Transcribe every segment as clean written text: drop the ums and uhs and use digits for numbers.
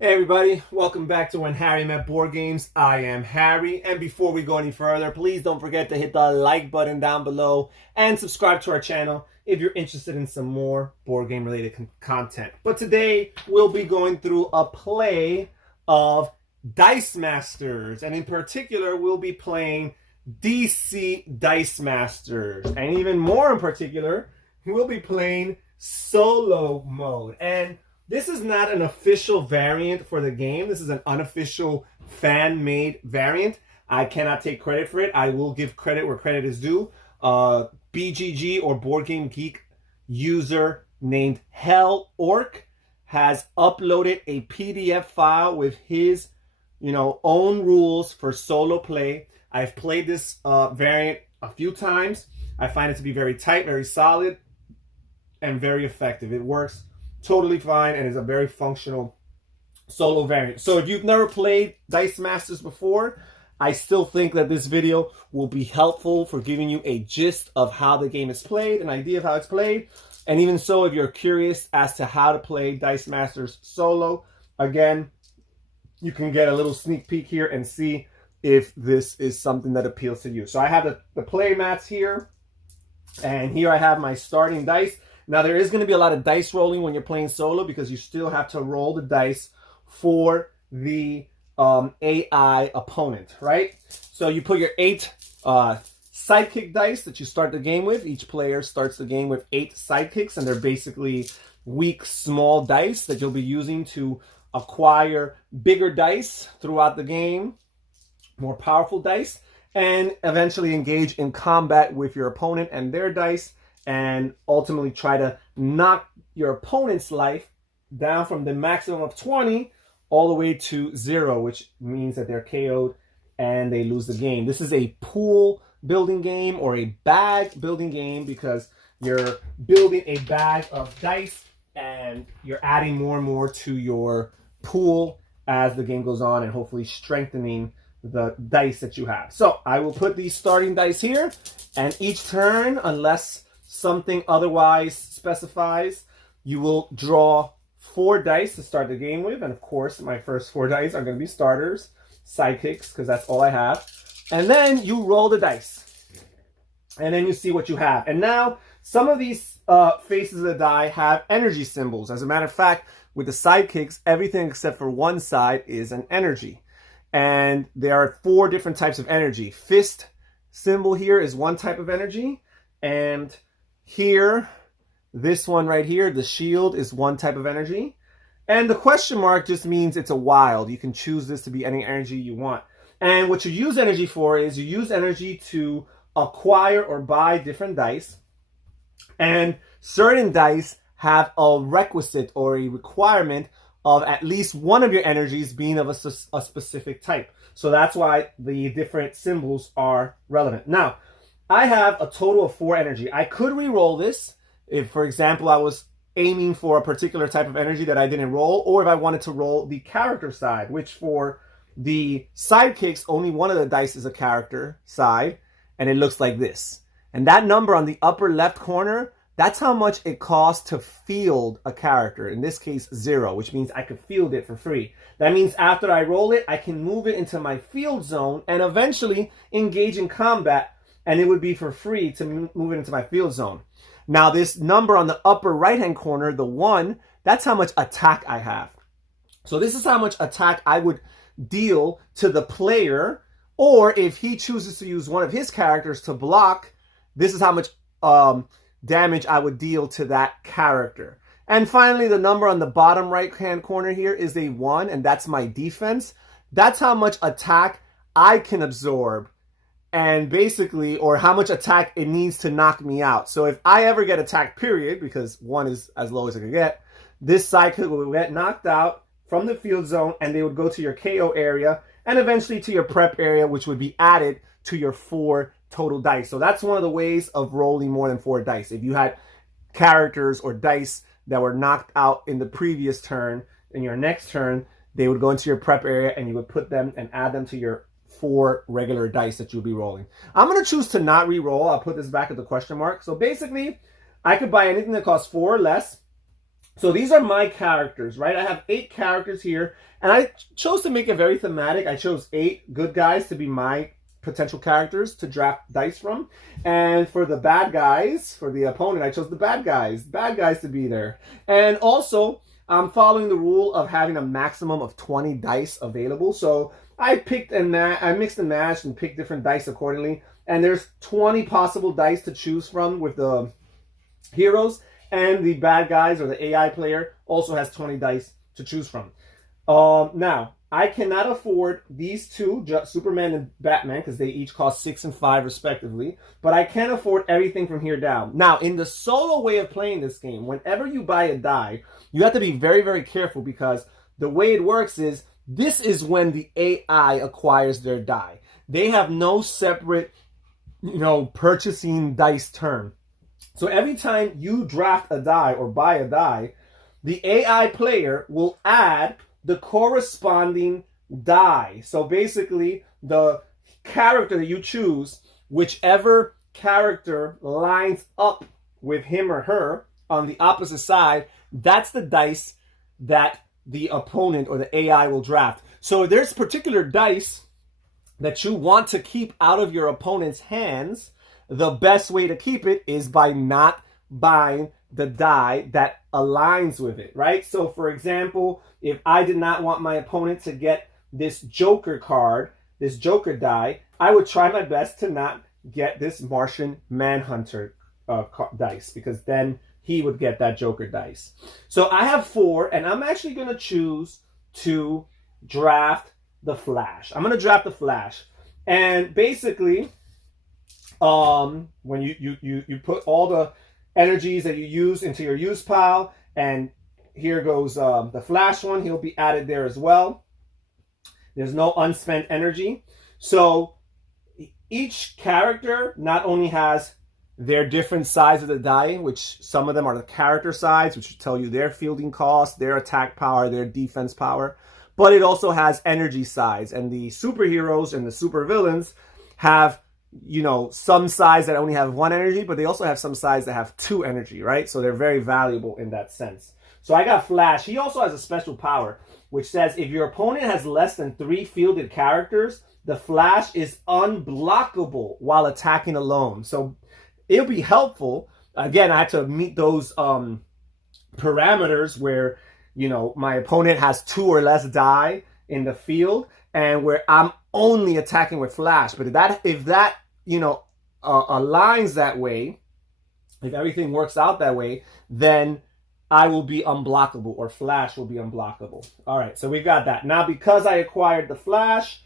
Hey everybody, welcome back to When Harry Met Board Games. I am Harry, and before we go any further, please don't forget to hit the like button down below and subscribe to our channel if you're interested in some more board game related content. But today we'll be going through a play of Dice Masters, and in particular we'll be playing DC Dice Masters, and even more in particular, we'll be playing solo mode. And this is not an official variant for the game. This is an unofficial fan-made variant. I cannot take credit for it. I will give credit where credit is due. BGG or Board Game Geek user named Hell Orc has uploaded a PDF file with his, own rules for solo play. I've played this variant a few times. I find it to be very tight, very solid, and very effective. It works totally fine and is a very functional solo variant. So if you've never played Dice Masters before, I still think that this video will be helpful for giving you a gist of how the game is played, an idea of how it's played. And even so, if you're curious as to how to play Dice Masters solo, again, you can get a little sneak peek here and see if this is something that appeals to you. So I have the play mats here, and here I have my starting dice. Now, there is going to be a lot of dice rolling when you're playing solo because you still have to roll the dice for the AI opponent, right? So you put your 8 sidekick dice that you start the game with. Each player starts the game with 8 sidekicks, and they're basically weak, small dice that you'll be using to acquire bigger dice throughout the game, more powerful dice, and eventually engage in combat with your opponent and their dice, and ultimately try to knock your opponent's life down from the maximum of 20 all the way to 0, which means that they're KO'd and they lose the game. This is a pool building game or a bag building game because you're building a bag of dice and you're adding more and more to your pool as the game goes on and hopefully strengthening the dice that you have. So I will put these starting dice here, and each turn, unless something otherwise specifies, you will draw 4 dice to start the game with. And of course, my first 4 dice are going to be starters, sidekicks, because that's all I have. And then you roll the dice. And then you see what you have. And now, some of these faces of the die have energy symbols. As a matter of fact, with the sidekicks, everything except for one side is an energy. And there are 4 different types of energy. Fist symbol here is one type of energy. And here, this one right here, the shield, is one type of energy. And the question mark just means it's a wild. You can choose this to be any energy you want. And what you use energy for is you use energy to acquire or buy different dice. And certain dice have a requisite or a requirement of at least one of your energies being of a specific type. So that's why the different symbols are relevant. Now, I have a total of 4 energy. I could re-roll this if, for example, I was aiming for a particular type of energy that I didn't roll, or if I wanted to roll the character side, which for the sidekicks, only one of the dice is a character side, and it looks like this. And that number on the upper left corner, that's how much it costs to field a character. In this case, 0, which means I could field it for free. That means after I roll it, I can move it into my field zone and eventually engage in combat, and it would be for free to move it into my field zone. Now, this number on the upper right-hand corner, the 1, that's how much attack I have. So this is how much attack I would deal to the player, or if he chooses to use one of his characters to block, this is how much damage I would deal to that character. And finally, the number on the bottom right-hand corner here is a 1, and that's my defense. That's how much attack I can absorb, and basically, or how much attack it needs to knock me out. So if I ever get attacked, period, because 1 is as low as I can get, this sidekick will get knocked out from the field zone, and they would go to your KO area, and eventually to your prep area, which would be added to your 4 total dice. So that's one of the ways of rolling more than 4 dice. If you had characters or dice that were knocked out in the previous turn, in your next turn, they would go into your prep area, and you would put them and add them to your 4 regular dice that you'll be rolling. I'm going to choose to not re-roll. I'll put this back at the question mark. So basically, I could buy anything that costs 4 or less. So these are my characters, right? I have 8 characters here, and I chose to make it very thematic. I chose 8 good guys to be my potential characters to draft dice from. And for the bad guys, for the opponent, I chose the bad guys to be there. And also, I'm following the rule of having a maximum of 20 dice available. So I picked and I mixed and matched and picked different dice accordingly. And there's 20 possible dice to choose from with the heroes. And the bad guys or the AI player also has 20 dice to choose from. Now, I cannot afford these two, Superman and Batman, because they each cost 6 and 5 respectively. But I can afford everything from here down. Now, in the solo way of playing this game, whenever you buy a die, you have to be very, very careful, because the way it works is, this is when the AI acquires their die. They have no separate, purchasing dice term. So every time you draft a die or buy a die, the AI player will add the corresponding die. So basically, the character that you choose, whichever character lines up with him or her on the opposite side, that's the dice that the opponent or the AI will draft. So if there's particular dice that you want to keep out of your opponent's hands, the best way to keep it is by not buying the die that aligns with it, right? So for example, if I did not want my opponent to get this Joker card, this Joker die, I would try my best to not get this Martian Manhunter dice, because then he would get that Joker dice. So I have 4, and I'm actually going to choose to draft the Flash. I'm going to draft the Flash. And basically, when you put all the energies that you use into your use pile, and here goes the Flash one. He'll be added there as well. There's no unspent energy. So each character not only has their different sides of the die, which some of them are the character sides, which tell you their fielding cost, their attack power, their defense power, but it also has energy sides. And the superheroes and the supervillains have, some sides that only have 1 energy, but they also have some sides that have 2 energy, right? So they're very valuable in that sense. So I got Flash. He also has a special power, which says if your opponent has less than 3 fielded characters, the Flash is unblockable while attacking alone. So it'll be helpful. Again, I had to meet those parameters where, my opponent has 2 or less die in the field, and where I'm only attacking with Flash. But if that aligns that way, if everything works out that way, then I will be unblockable, or Flash will be unblockable. All right, so we've got that. Now, because I acquired the Flash,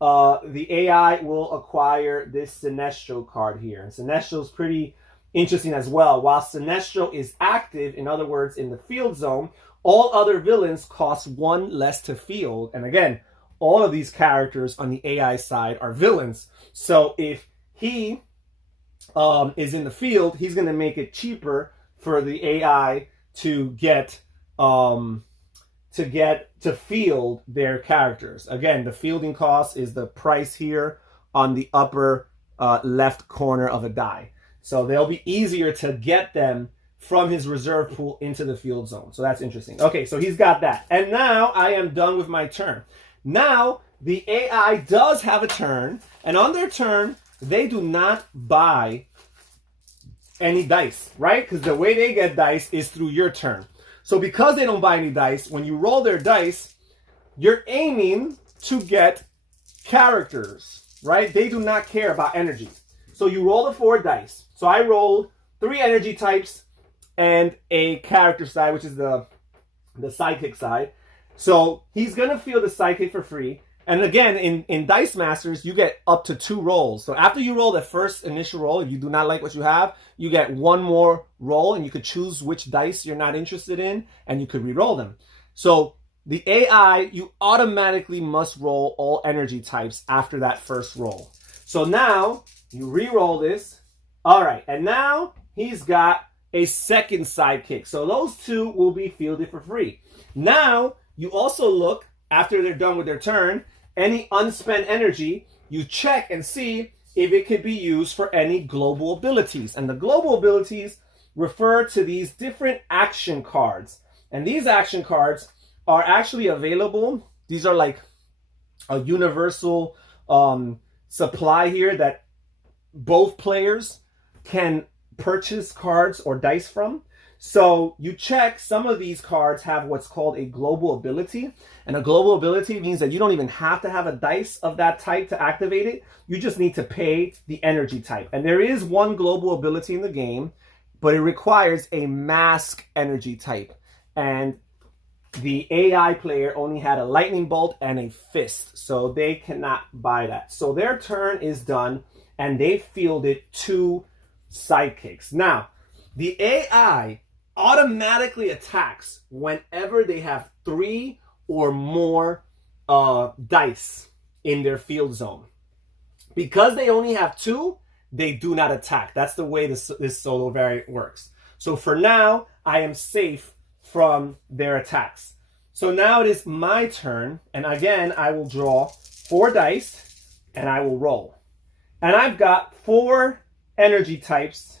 the AI will acquire this Sinestro card here. And Sinestro is pretty interesting as well. While Sinestro is active, in other words, in the field zone, all other villains cost 1 less to field. And again, all of these characters on the AI side are villains. So if he is in the field, he's going to make it cheaper for the AI to get to field their characters. Again, the fielding cost is the price here on the upper left corner of a die. So they'll be easier to get them from his reserve pool into the field zone. So that's interesting. Okay, so he's got that. And now I am done with my turn. Now the AI does have a turn, and on their turn, they do not buy any dice, right? Because the way they get dice is through your turn. So because they don't buy any dice, when you roll their dice, you're aiming to get characters, right? They do not care about energy. So you roll the 4 dice. So I rolled 3 energy types and a character side, which is the sidekick side. So he's going to feel the sidekick for free. And again, in Dice Masters, you get up to 2 rolls. So after you roll the first initial roll, if you do not like what you have, you get 1 more roll, and you could choose which dice you're not interested in, and you could re-roll them. So the AI, you automatically must roll all energy types after that first roll. So now you re-roll this. All right, and now he's got a second sidekick. So those 2 will be fielded for free. Now you also look, after they're done with their turn, any unspent energy, you check and see if it could be used for any global abilities. And the global abilities refer to these different action cards. And these action cards are actually available. These are like a universal supply here that both players can purchase cards or dice from. So you check, some of these cards have what's called a global ability. And a global ability means that you don't even have to have a dice of that type to activate it. You just need to pay the energy type. And there is one global ability in the game, but it requires a mask energy type. And the AI player only had a lightning bolt and a fist, so they cannot buy that. So their turn is done, and they fielded 2 sidekicks. Now, the AI automatically attacks whenever they have 3 or more dice in their field zone. Because they only have 2, they do not attack. That's the way this solo variant works. So for now, I am safe from their attacks. So now it is my turn, and again, I will draw 4 dice, and I will roll. And I've got 4 energy types,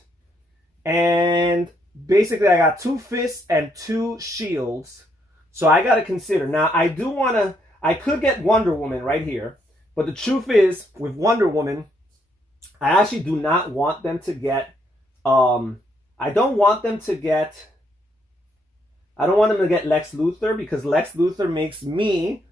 and basically I got 2 fists and 2 shields. So I got to consider. Now, I could get Wonder Woman right here, but the truth is, with Wonder Woman, I actually do not want them to get, I don't want them to get Lex Luthor, because Lex Luthor makes me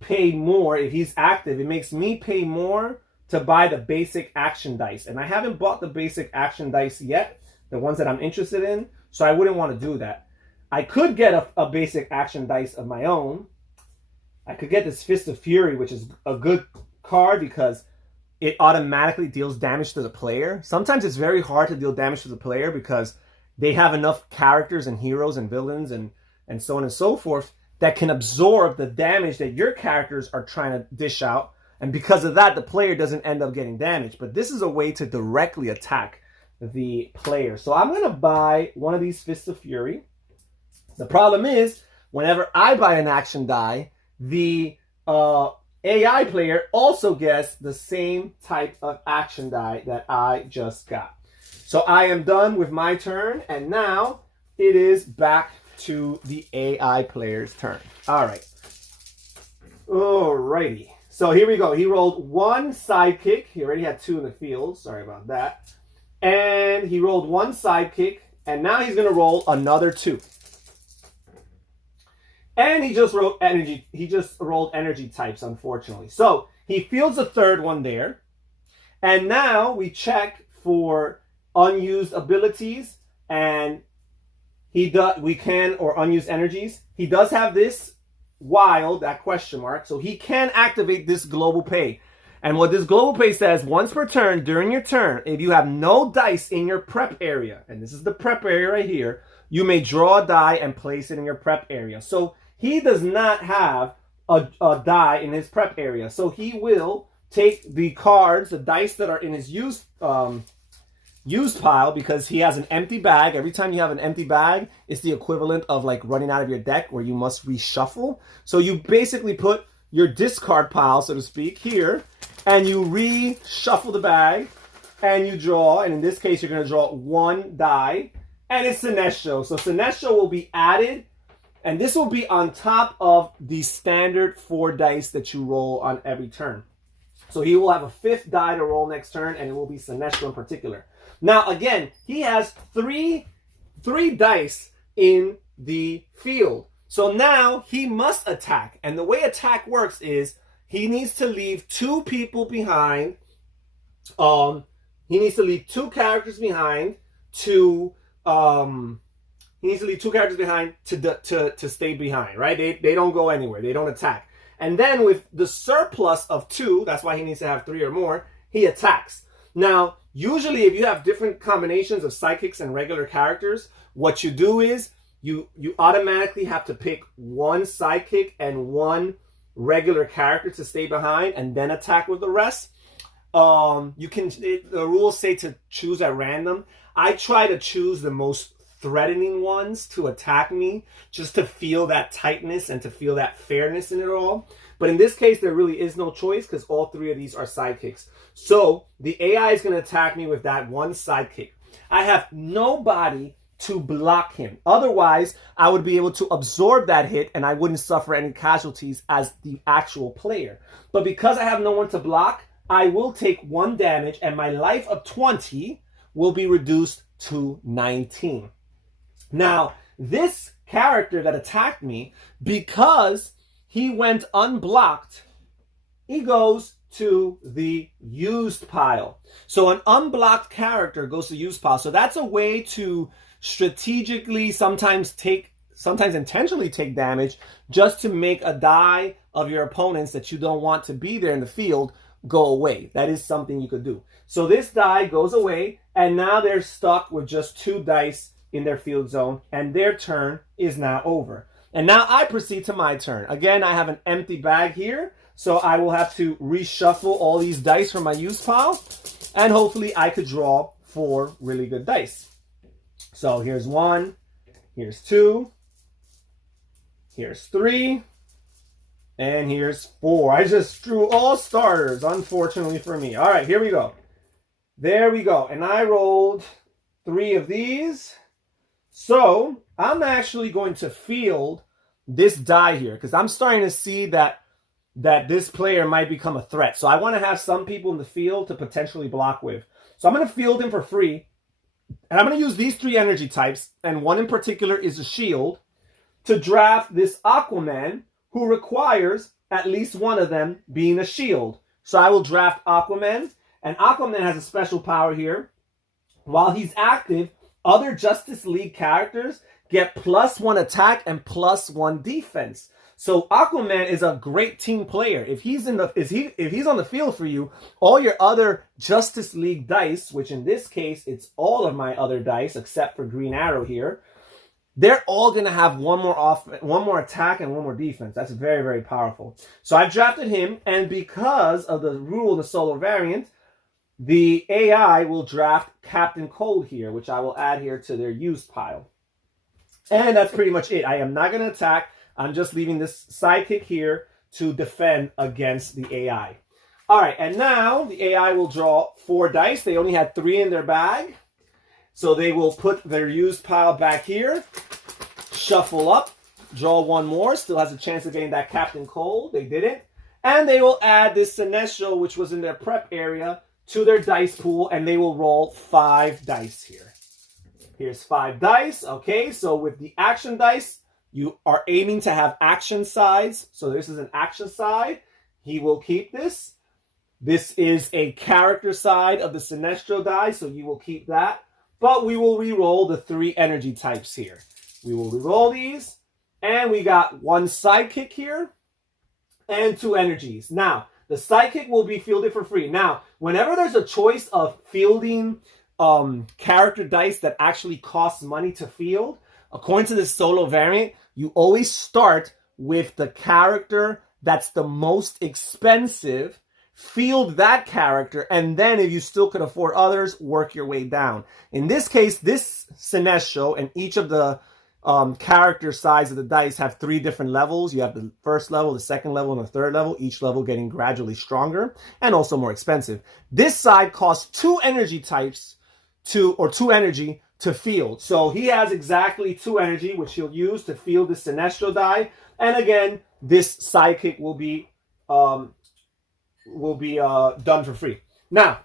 pay more if he's active. It makes me pay more to buy the basic action dice. And I haven't bought the basic action dice yet, the ones that I'm interested in, so I wouldn't want to do that. I could get a basic action dice of my own. I could get this Fist of Fury, which is a good card because it automatically deals damage to the player. Sometimes it's very hard to deal damage to the player because they have enough characters and heroes and villains and so on and so forth that can absorb the damage that your characters are trying to dish out. And because of that, the player doesn't end up getting damaged. But this is a way to directly attack the player. So I'm going to buy one of these Fists of Fury. The problem is, whenever I buy an action die, the AI player also gets the same type of action die that I just got. So I am done with my turn, and now it is back to the AI player's turn. All right. Alrighty. So here we go. He rolled 1 sidekick. He already had 2 in the field. Sorry about that. And he rolled 1 sidekick, and now he's going to roll another 2. And he just rolled energy. He just rolled energy types, unfortunately. So he fields a 3rd one there. And now we check for unused abilities, and we can, or unused energies. He does have this wild, that question mark, so he can activate this global pay. And what this global pay says, once per turn, during your turn, if you have no dice in your prep area, and this is the prep area right here, you may draw a die and place it in your prep area. So he does not have a die in his prep area. So he will take the cards, the dice that are in his used pile, because he has an empty bag. Every time you have an empty bag, it's the equivalent of like running out of your deck where you must reshuffle. So you basically put your discard pile, so to speak, here, and you reshuffle the bag, and you draw, and in this case, you're going to draw 1 die, and it's Sinestro. So Sinestro will be added, and this will be on top of the standard 4 dice that you roll on every turn. So he will have a 5th die to roll next turn, and it will be Sinestro in particular. Now, again, he has three dice in the field. So now he must attack. And the way attack works is he needs to leave 2 people behind. He needs to leave 2 characters behind to stay behind, right? They don't go anywhere. They don't attack. And then with the surplus of 2, that's why he needs to have 3 or more, he attacks. Now, usually if you have different combinations of sidekicks and regular characters, what you do is you automatically have to pick 1 sidekick and 1 regular character to stay behind and then attack with the rest. The rules say to choose at random. I try to choose the most threatening ones to attack me, just to feel that tightness and to feel that fairness in it all. But in this case, there really is no choice because all 3 of these are sidekicks. So the AI is going to attack me with that 1 sidekick. I have nobody to block him. Otherwise, I would be able to absorb that hit and I wouldn't suffer any casualties as the actual player. But because I have no one to block, I will take 1 damage and my life of 20 will be reduced to 19. Now, this character that attacked me, because he went unblocked, he goes to the used pile. So an unblocked character goes to used pile. So that's a way to strategically sometimes intentionally take damage just to make a die of your opponents that you don't want to be there in the field go away. That is something you could do. So this die goes away, and now they're stuck with just 2 dice in their field zone, and their turn is now over. And now I proceed to my turn. Again, I have an empty bag here, so I will have to reshuffle all these dice from my use pile, and hopefully I could draw 4 really good dice. So here's 1, here's 2, here's 3, and here's 4. I just drew all starters, unfortunately for me. All right, here we go. There we go. And I rolled 3 of these. So I'm actually going to field this die here because I'm starting to see that this player might become a threat. So I want to have some people in the field to potentially block with. So I'm going to field him for free. And I'm going to use these 3 energy types, and one in particular is a shield, to draft this Aquaman, who requires at least one of them being a shield. So I will draft Aquaman, and Aquaman has a special power here. While he's active, other Justice League characters get +1 attack and +1 defense. So Aquaman is a great team player. If he's on the field for you, all your other Justice League dice, which in this case it's all of my other dice except for Green Arrow here, they're all going to have one more attack and 1 more defense. That's very, very powerful. So I've drafted him, and because of the rule of the solo variant, the AI will draft Captain Cold here, which I will add here to their used pile. And that's pretty much it. I am not going to attack. I'm just leaving this sidekick here to defend against the AI. All right, and now the AI will draw 4 dice. They only had 3 in their bag. So they will put their used pile back here, shuffle up, draw 1 more. Still has a chance of getting that Captain Cold. They didn't. And they will add this Sinestro, which was in their prep area, to their dice pool, and they will roll 5 dice here. Here's 5 dice. Okay, so with the action dice, you are aiming to have action sides. So this is an action side. He will keep this. This is a character side of the Sinestro die, so you will keep that. But we will re-roll the 3 energy types here. We will re-roll these, and we got 1 sidekick here and 2 energies. Now, the sidekick will be fielded for free. Now, whenever there's a choice of fielding character dice that actually costs money to field, according to this solo variant, you always start with the character that's the most expensive, field that character, and then if you still could afford others, work your way down. In this case, this Sinestro and each of the character sides of the dice have 3 different levels. You have the first level, the second level, and the third level, each level getting gradually stronger and also more expensive. This side costs 2 energy types or 2 energy to field. So he has exactly 2 energy, which he'll use to field the Sinestro die. And again, this sidekick will be done for free. Now,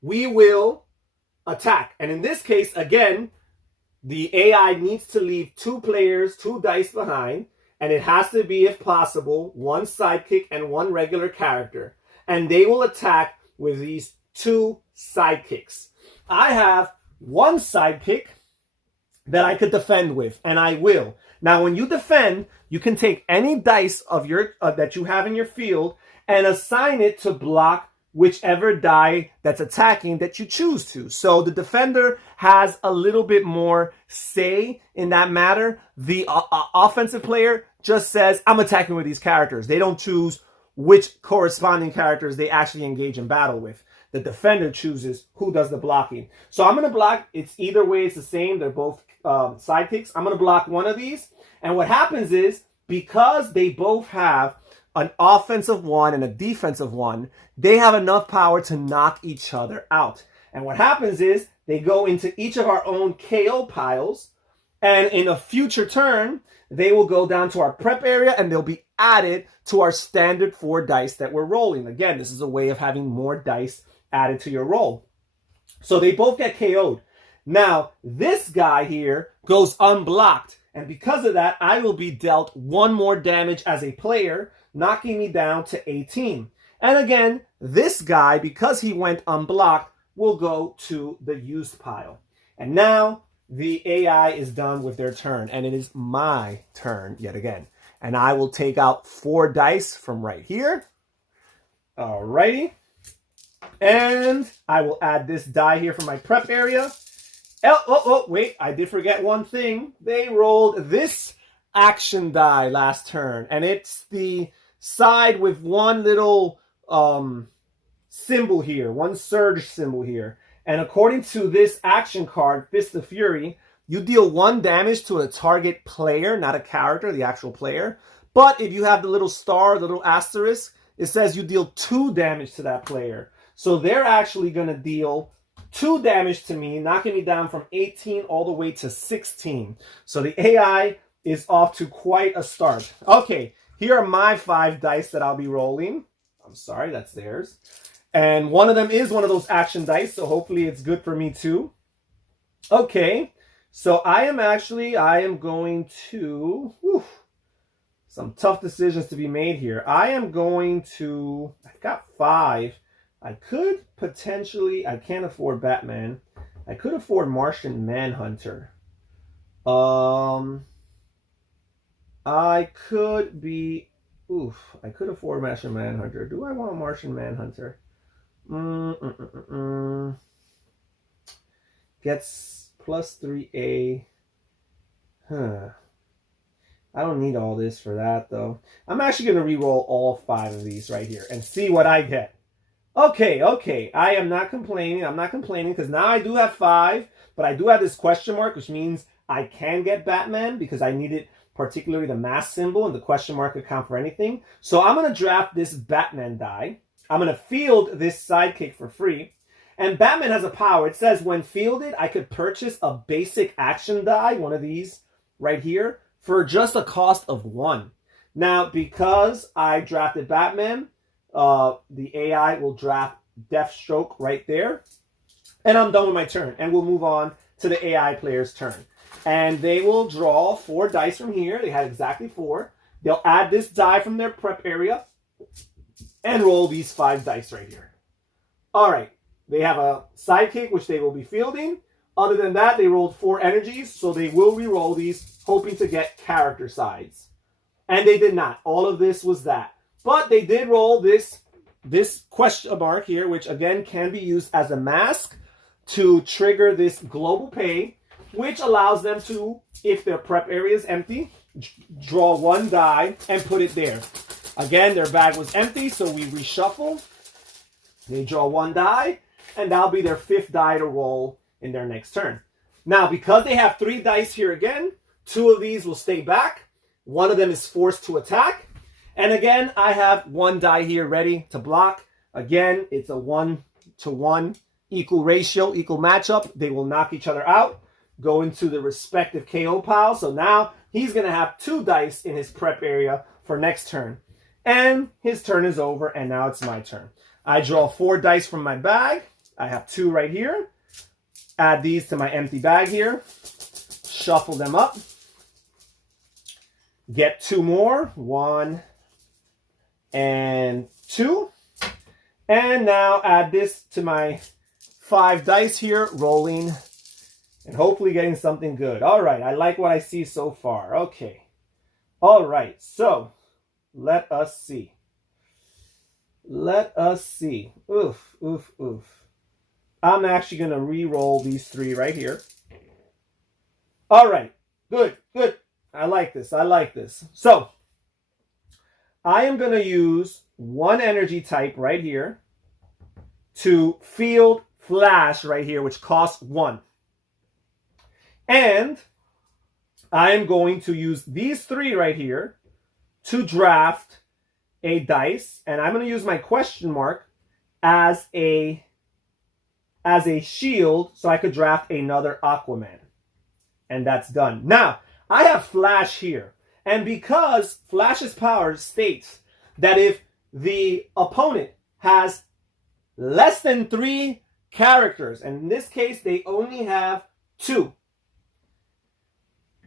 we will attack. And in this case, again, the AI needs to leave 2 players, 2 dice behind, and it has to be, if possible, 1 sidekick and 1 regular character. And they will attack with these 2 sidekicks. I have 1 sidekick that I could defend with, and I will. Now, when you defend, you can take any dice of your that you have in your field and assign it to block whichever die that's attacking that you choose to. So the defender has a little bit more say in that matter. The offensive player just says, I'm attacking with these characters. They don't choose which corresponding characters they actually engage in battle with. The defender chooses who does the blocking. So I'm going to block. It's either way, it's the same. They're both sidekicks. I'm going to block one of these. And what happens is, because they both have an offensive 1 and a defensive 1, they have enough power to knock each other out. And what happens is They go into each of our own KO piles, and in a future turn, they will go down to our prep area and they'll be added to our standard 4 dice that we're rolling. Again, this is a way of having more dice added to your roll. So they both get KO'd. Now, this guy here goes unblocked. And because of that, I will be dealt 1 more damage as a player, knocking me down to 18. And again, this guy, because he went unblocked, will go to the used pile. And now the AI is done with their turn, and it is my turn yet again. And I will take out 4 dice from right here. Alrighty. And I will add this die here from my prep area. Wait, I did forget one thing. They rolled this action die last turn, and it's the side with one little symbol here, one surge symbol here. And according to this action card, Fist of Fury, you deal 1 damage to a target player, not a character, the actual player. But if you have the little star, the little asterisk, it says you deal 2 damage to that player. So they're actually going to deal 2 damage to me, knocking me down from 18 all the way to 16. So the AI is off to quite a start. Okay, here are my 5 dice that I'll be rolling. I'm sorry, that's theirs. And one of them is one of those action dice, so hopefully it's good for me too. Okay, so I am going to... some tough decisions to be made here. I've got 5. I could potentially... I can't afford Batman. I could afford Martian Manhunter. I could afford Martian Manhunter. Do I want Martian Manhunter? Gets plus 3A. I don't need all this for that, though. I'm actually going to re-roll all 5 of these right here and see what I get. Okay. I am not complaining. I'm not complaining because now I do have 5, but I do have this question mark, which means I can get Batman because I needed particularly the mass symbol, and the question mark could count for anything. So I'm going to draft this Batman die. I'm going to field this sidekick for free. And Batman has a power. It says when fielded, I could purchase a basic action die, one of these right here, for just a cost of 1. Now, because I drafted Batman, the AI will draft Deathstroke right there. And I'm done with my turn. And we'll move on to the AI player's turn. And they will draw 4 dice from here. They had exactly 4. They'll add this die from their prep area and roll these 5 dice right here. All right. They have a sidekick, which they will be fielding. Other than that, they rolled 4 energies, so they will re-roll these, hoping to get character sides. And they did not. All of this was that. But they did roll this question mark here, which again can be used as a mask to trigger this global pay, which allows them to, if their prep area is empty, draw 1 die and put it there. Again, their bag was empty, so we reshuffle. They draw 1 die, and that'll be their 5th die to roll in their next turn. Now, because they have 3 dice here again, 2 of these will stay back. 1 of them is forced to attack. And again, I have 1 die here ready to block. Again, it's a 1-to-1 equal ratio, equal matchup. They will knock each other out, go into the respective KO pile. So now he's going to have 2 dice in his prep area for next turn. And his turn is over, and now it's my turn. I draw 4 dice from my bag. I have 2 right here. Add these to my empty bag here. Shuffle them up. Get 2 more. 1 and 2. And now add this to my 5 dice here, rolling and hopefully getting something good. All right, I like what I see so far. Okay. All right, so let us see. Oof. I'm actually going to re-roll these 3 right here. All right, good. I like this. So I am going to use 1 energy type right here to field flash right here, which costs 1. And I'm going to use these 3 right here to draft a dice. And I'm going to use my question mark as a as a shield so I could draft another Aquaman. And that's done. Now, I have Flash here. And because Flash's power states that if the opponent has less than 3 characters, and in this case, they only have 2,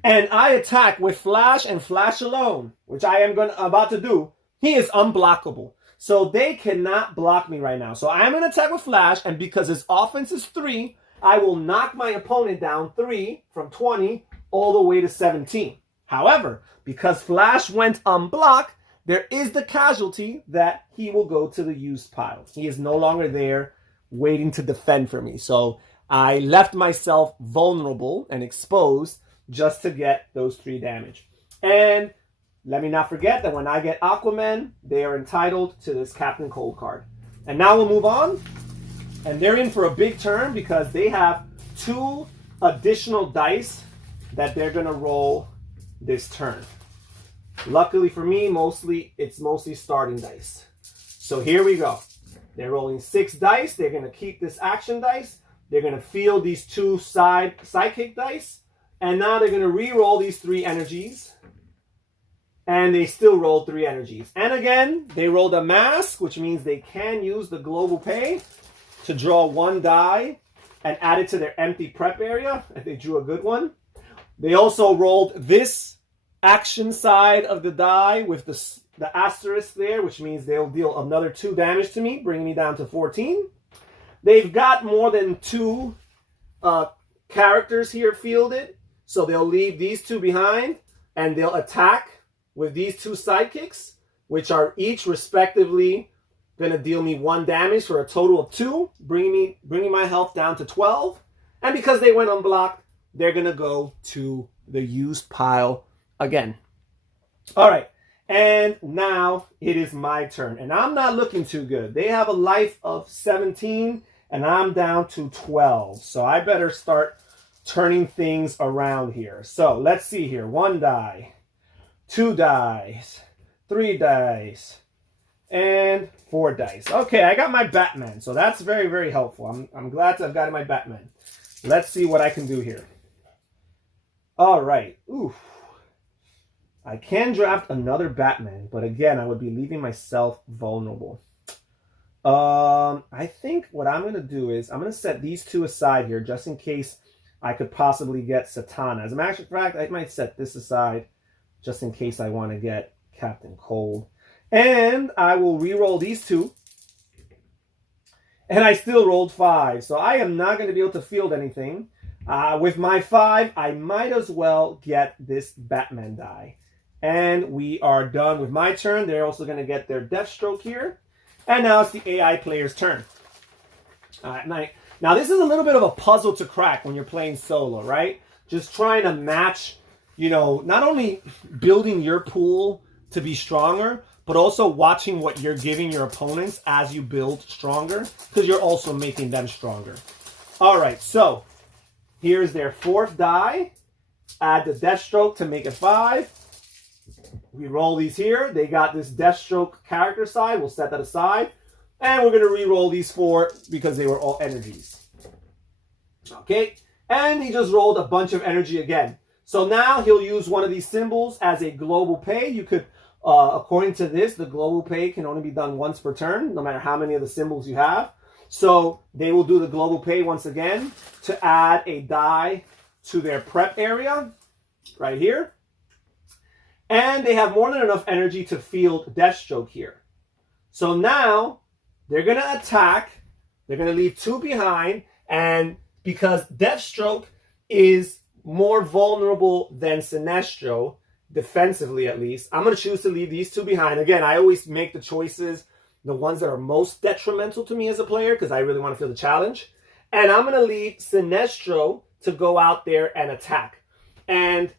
and I attack with Flash and Flash alone, which I am about to do, he is unblockable. So they cannot block me right now. So I'm going to attack with Flash, and because his offense is 3, I will knock my opponent down 3 from 20 all the way to 17. However, because Flash went unblocked, there is the casualty that he will go to the used pile. He is no longer there waiting to defend for me. So I left myself vulnerable and exposed just to get those 3 damage. And let me not forget that when I get Aquaman, they are entitled to this Captain Cold card. And now we'll move on. And they're in for a big turn because they have 2 additional dice that they're going to roll this turn. Luckily for me, it's mostly starting dice. So here we go. They're rolling 6 dice. They're going to keep this action dice. They're going to field these 2 sidekick dice. And now they're going to re-roll these 3 energies. And they still rolled 3 energies. And again, they rolled a mask, which means they can use the global pay to draw 1 die and add it to their empty prep area if they drew a good one. They also rolled this action side of the die with the asterisk there, which means they'll deal another 2 damage to me, bringing me down to 14. They've got more than 2 characters here fielded, so they'll leave these 2 behind, and they'll attack with these 2 sidekicks, which are each respectively going to deal me 1 damage for a total of 2, bringing my health down to 12. And because they went unblocked, they're going to go to the used pile again. All right. And now it is my turn. And I'm not looking too good. They have a life of 17, and I'm down to 12. So I better start turning things around here. So let's see here. 1 die, 2 dice, 3 dice, and 4 dice. Okay, I got my Batman. So that's very, very helpful. I'm glad to have gotten my Batman. Let's see what I can do here. All right. Oof. I can draft another Batman, but again, I would be leaving myself vulnerable. I think what I'm going to do is I'm going to set these 2 aside here just in case I could possibly get Satana. As a matter of fact, I might set this aside just in case I want to get Captain Cold. And I will re-roll these 2. And I still rolled 5. So I am not going to be able to field anything. With my 5, I might as well get this Batman die. And we are done with my turn. They're also going to get their Deathstroke here. And now it's the AI player's turn. All right, now this is a little bit of a puzzle to crack when you're playing solo, right? Just trying to match, not only building your pool to be stronger, but also watching what you're giving your opponents as you build stronger, because you're also making them stronger. All right, so here's their 4th die. Add the Deathstroke to make it 5. We roll these here. They got this Deathstroke character side. We'll set that aside. And we're going to re-roll these 4 because they were all energies. Okay. And he just rolled a bunch of energy again. So now he'll use one of these symbols as a global pay. You could, according to this, the global pay can only be done once per turn, no matter how many of the symbols you have. So they will do the global pay once again to add a die to their prep area right here. And they have more than enough energy to field Deathstroke here. So now they're going to attack. They're going to leave 2 behind. And because Deathstroke is more vulnerable than Sinestro, defensively at least, I'm going to choose to leave these 2 behind. Again, I always make the choices, the ones that are most detrimental to me as a player, because I really want to feel the challenge. And I'm going to leave Sinestro to go out there and attack. And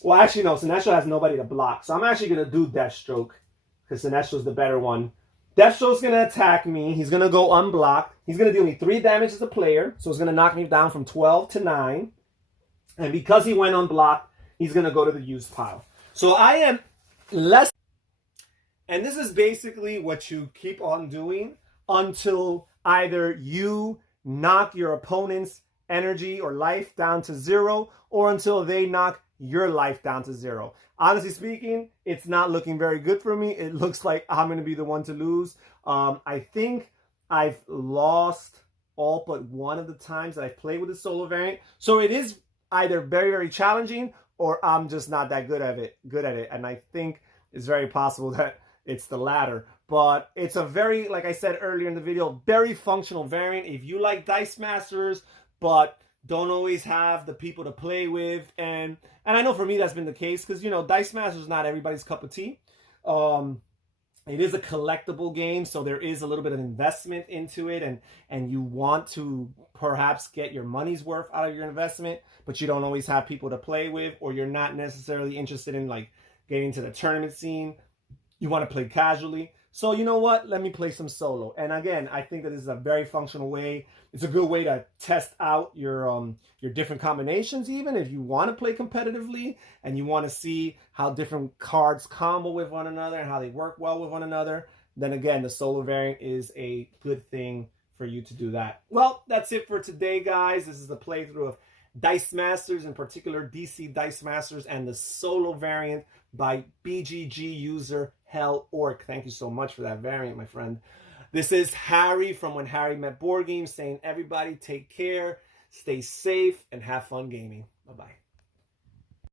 well, actually, no. Sinestro has nobody to block. So I'm actually going to do Deathstroke because Sinestro's the better one. Deathstroke's going to attack me. He's going to go unblocked. He's going to deal me 3 damage as a player. So it's going to knock me down from 12 to 9. And because he went unblocked, he's going to go to the used pile. So I am less. And this is basically what you keep on doing until either you knock your opponent's energy or life down to 0, or until they knock your life down to 0. Honestly speaking, it's not looking very good for me. It looks like I'm going to be the one to lose. I think I've lost all but one of the times that I've played with the solo variant. So it is either very, very challenging, or I'm just not that good at it. And I think it's very possible that it's the latter. But it's a very, like I said earlier in the video, very functional variant. If you like Dice Masters, but don't always have the people to play with, and I know for me that's been the case, because, you know, Dice Masters is not everybody's cup of tea. It is a collectible game, so there is a little bit of investment into it, and you want to perhaps get your money's worth out of your investment, but you don't always have people to play with, or you're not necessarily interested in like getting to the tournament scene. You want to play casually. So you know what? Let me play some solo. And again, I think that this is a very functional way. It's a good way to test out your different combinations, even if you want to play competitively and you want to see how different cards combo with one another and how they work well with one another. Then again, the solo variant is a good thing for you to do that. Well, that's it for today, guys. This is the playthrough of Dice Masters, in particular DC Dice Masters, and the solo variant by BGG user Hell Orc. Thank you so much for that variant, my friend. This is Harry from When Harry Met Board Games saying, everybody take care, stay safe, and have fun gaming. Bye-bye.